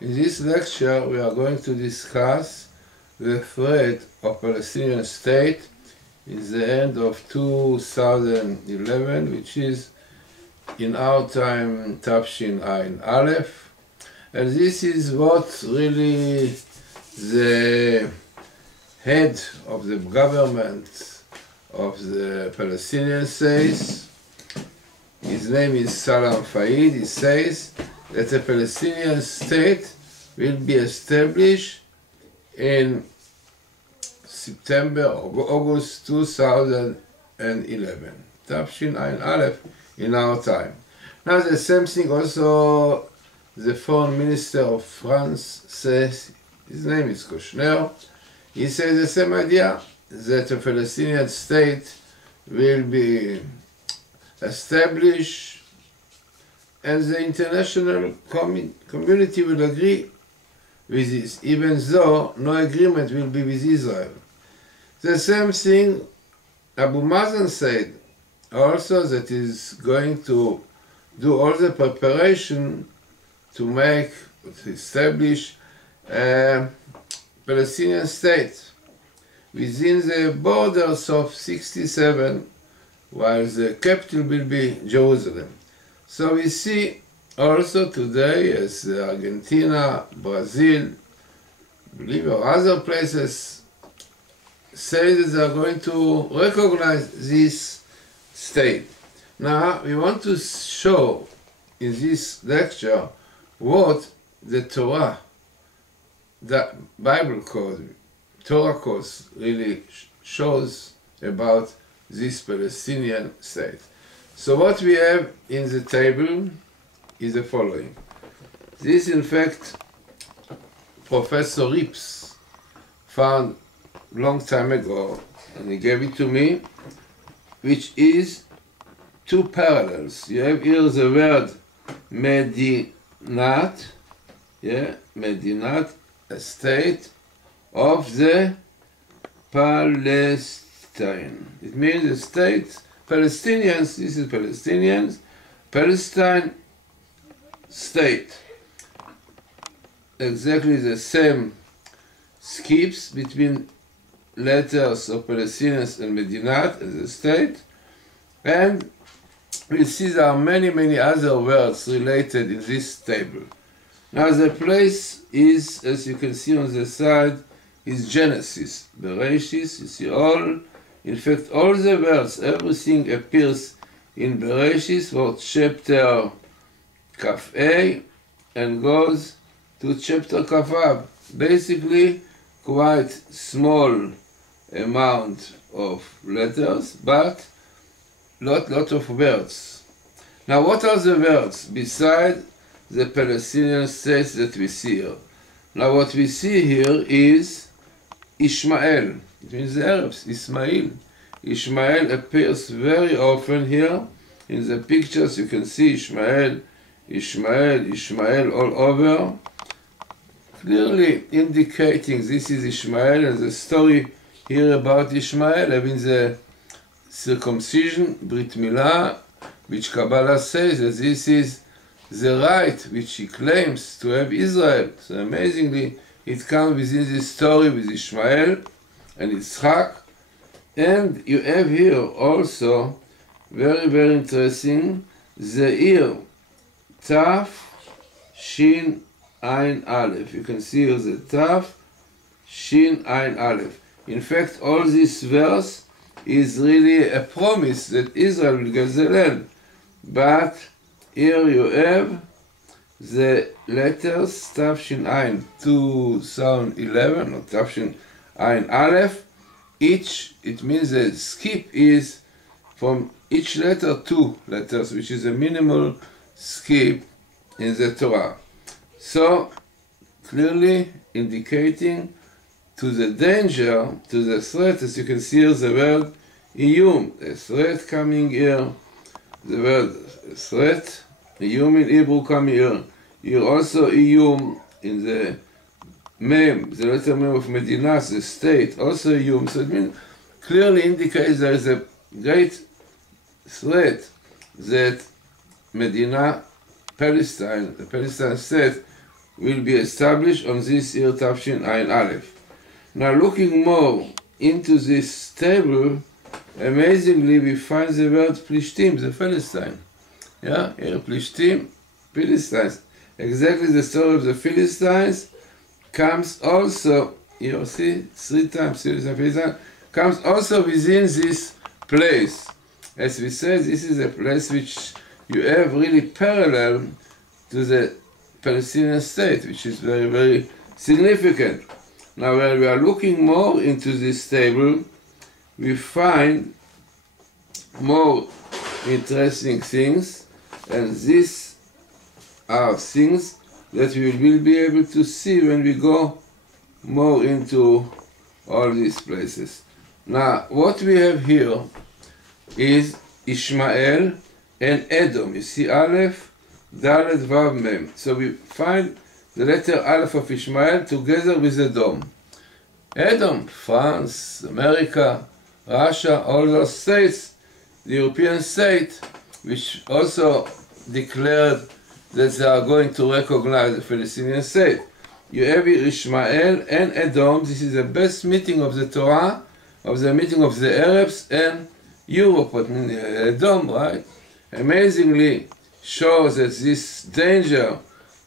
In this lecture, we are going to discuss the threat of Palestinian state in the end of 2011, which is in our time Tafshin Ain Aleph. And this is what really the head of the government of the Palestinians says. His name is Salam Faid. He says that a Palestinian state will be established in September or August 2011. Tafshin Ain Aleph in our time. Now the same thing also the foreign minister of France says. His name is Kushner. He says the same idea, that a Palestinian state will be established and the international community will agree with this, even though no agreement will be with Israel. The same thing Abu Mazen said also, that is going to do all the preparation to establish a Palestinian state within the borders of 67, while the capital will be Jerusalem. So we see also today as Argentina, Brazil, I believe, or other places say that they are going to recognize this state. Now we want to show in this lecture what the Torah, the Bible code, Torah codes really shows about this Palestinian state. So what we have in the table is the following. This, in fact, Professor Rips found a long time ago, and he gave it to me, which is two parallels. You have here the word Medinat, Medinat, a state of the Palestine. It means the state, Palestinians, this is Palestinians, Palestine state. Exactly the same skips between letters of Palestinians and Medinat as a state. And we see there are many, many other words related in this table. Now the place is, as you can see on the side, is Genesis, Bereshis. You see all, in fact, all the words, everything appears in Bereshis for chapter Kaf A and goes to chapter Kaf Av. Basically, quite small amount of letters, but lot of words. Now, what are the words beside the Palestinian states that we see here? Now, what we see here is Ishmael. It means the Arabs, Ismail. Ishmael appears very often here. In the pictures you can see Ishmael, Ishmael, Ishmael all over, clearly indicating this is Ishmael, and the story here about Ishmael having the circumcision, Brit Milah, which Kabbalah says that this is the right which he claims to have Israel. So amazingly, it comes within this story with Ishmael and Yitzchak. And you have here also, very, very interesting, the year Taf Shin Ain Aleph. You can see here the Taf Shin Ain Aleph. In fact, all this verse is really a promise that Israel will get the land. But here you have the letters Tafshin Ain 2011 or Tafshin Ain Aleph. Each, it means the skip is from each letter 2 letters, which is a minimal skip in the Torah. So clearly indicating to the danger, to the threat, as you can see here the word Iyum, a threat coming here, the word threat, Iyum in Hebrew coming here. Here also Iyum in the Mem, the letter Mem of Medina, the state, also Iyum. So it means clearly indicates there is a great threat that Medina, Palestine, the Palestine state, will be established on this year Tafshin Ayin Aleph. Now looking more into this table, amazingly we find the word Plishtim, the Philistine. Yeah, here Plishtim, Philistines. Exactly the story of the Philistines comes also, you see, 3 times Philistine, comes also within this place. As we said, this is a place which you have really parallel to the Palestinian state, which is very, very significant. Now, when we are looking more into this table, we find more interesting things, and these are things that we will be able to see when we go more into all these places. Now, what we have here is Ishmael and Edom. You see Aleph, Dalet, Vav, Mem. So we find the letter Aleph of Ishmael together with Edom. Edom, France, America, Russia, all those states, the European state, which also declared that they are going to recognize the Palestinian state. You have here Ishmael and Edom. This is the best meeting of the Torah, of the meeting of the Arabs and Europe. What means Edom, right? Amazingly shows that this danger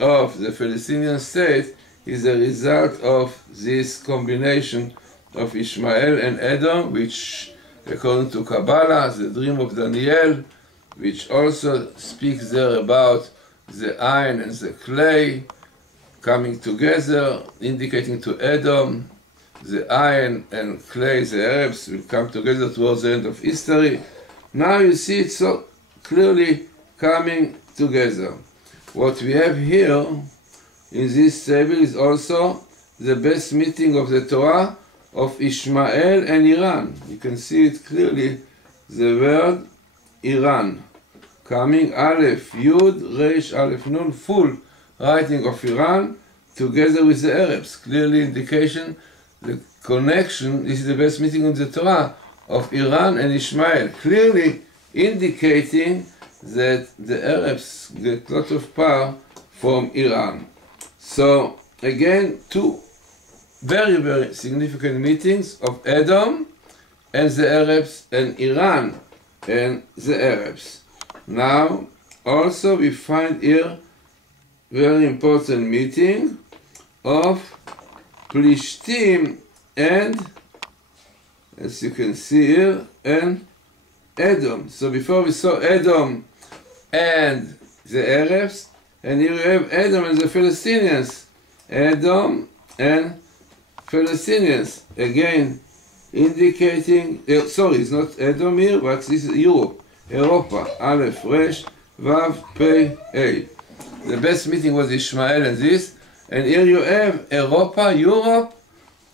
of the Palestinian state is a result of this combination of Ishmael and Edom, which, according to Kabbalah, the dream of Daniel, which also speaks there about the iron and the clay coming together, indicating to Edom, the iron and clay, the Arabs, will come together towards the end of history. Now you see it so clearly coming together. What we have here in this table is also the best meeting of the Torah of Ishmael and Iran. You can see it clearly, the word Iran, coming Aleph, Yud, Reish, Aleph, Nun, full writing of Iran, together with the Arabs. Clearly indication, the connection, this is the best meeting of the Torah of Iran and Ishmael, clearly indicating that the Arabs get a lot of power from Iran. So again, 2 very, very significant meetings of Edom and the Arabs and Iran and the Arabs. Now, also we find here very important meeting of Plishtim and, as you can see here, and Edom. So before we saw Edom and the Arabs, and here we have Edom and the Palestinians. Edom and Palestinians, again indicating, sorry, it's not Edom here, but this is Europe, Europa, Aleph, Resh, Vav, Pei, A. The best meeting was Ishmael and this, and here you have Europa, Europe,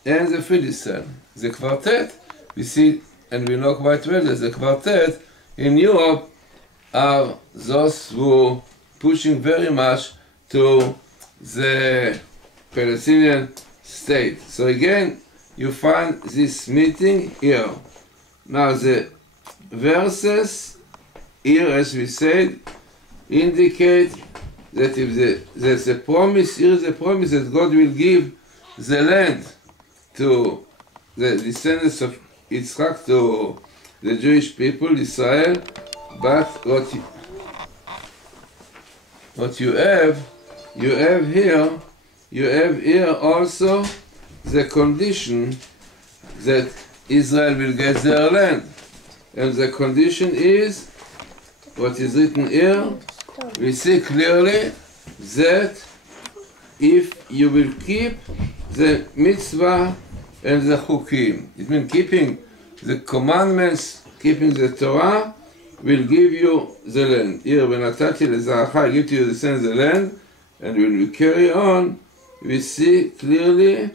and the Philistine. The quartet, we see, and we know quite well that the quartet in Europe are those who pushing very much to the Palestinian state. So again, you find this meeting here. Now the verses here, as we said, indicate that if there's a promise, here is a promise that God will give the land to the descendants of Yitzchak, to the Jewish people, Israel, but what you have here also the condition that Israel will get their land. And the condition is, what is written here, we see clearly that if you will keep the mitzvah and the chukim, it means keeping the commandments, keeping the Torah, will give you the land. Here, v'natati lezarecha, I give to you the same the land, and when we carry on, we see clearly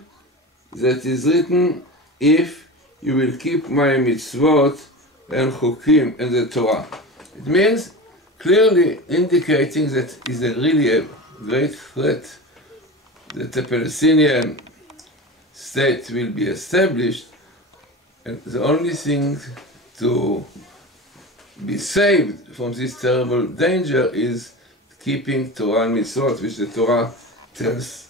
that is written, if you will keep my mitzvot and chukim and the Torah. It means clearly indicating that is really a great threat that the Palestinian state will be established, and the only thing to be saved from this terrible danger is keeping Torah and mitzvot, which the Torah tells